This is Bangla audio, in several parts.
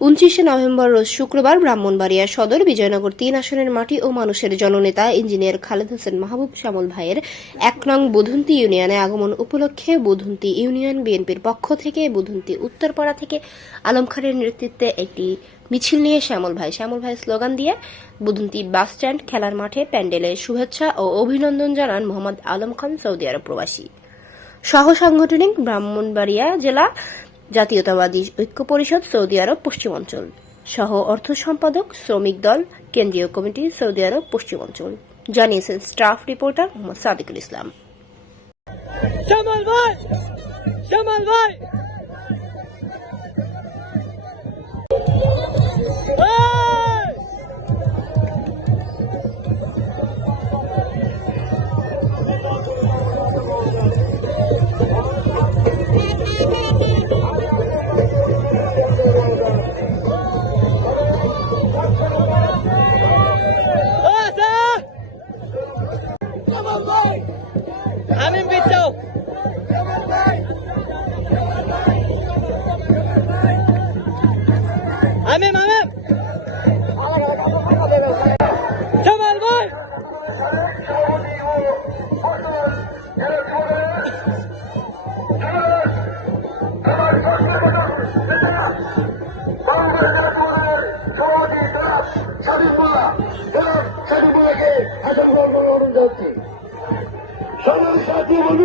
উনত্রিশে নভেম্বর রোজ শুক্রবার ব্রাহ্মণবাড়িয়া সদর বিজয়নগর তিন আসনের মাটি ও মানুষের জননেতা ইঞ্জিনিয়ার খালেদ হোসেন মাহবুব শ্যামল ভাইয়ের এক নং বুধন্তি ইউনিয়নে আগমন উপলক্ষে বুধন্তি ইউনিয়ন বিএনপির পক্ষ থেকে বুধন্তি উত্তরপাড়া থেকে আলম খানের নেতৃত্বে একটি মিছিল নিয়ে শ্যামল ভাই। শ্যামল ভাই স্লোগান দিয়ে, বুধন্তি বাস স্ট্যান্ড, খেলার মাঠে প্যান্ডেলে শুভেচ্ছা ও অভিনন্দন জানান মোহাম্মদ আলম খান সৌদি আরব প্রবাসী। সহ সাংগঠনিক ব্রাহ্মণবাড়িয়া জেলা জাতীয়তাবাদী ঐক্য পরিষদ সৌদি আরব পশ্চিমাঞ্চল সহ অর্থ সম্পাদক, শ্রমিক দল, কেন্দ্রীয় কমিটি সৌদি আরব পশ্চিমাঞ্চল জানিয়েছেন স্টাফ রিপোর্টার মোহাম্মদ সাদিকুল ইসলাম। জামাল ভাই! জামাল ভাই! আমিন বিচ্ছাও আমিন আমিন জামাল ভাই সবাই সাথী বন্ধুগণ Sono stati un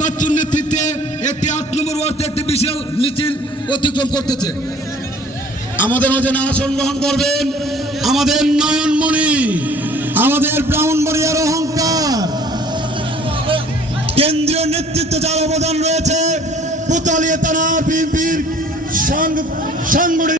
বাচ্চুর নেতৃত্বে একটি আট নম্বর ওয়ার্ডে একটি বিশাল মিছিল অতিক্রম করতেছে। আমাদের মাঝে আসন গ্রহণ করবেন। আমাদের নয়নমণি, আমাদের ব্রাহ্মণবাড়িয়ার অহংকার। কেন্দ্রীয় নেতৃত্বে যার অবদান রয়েছে, পুতালিয়া তারা বিএনপির সাংগঠনিক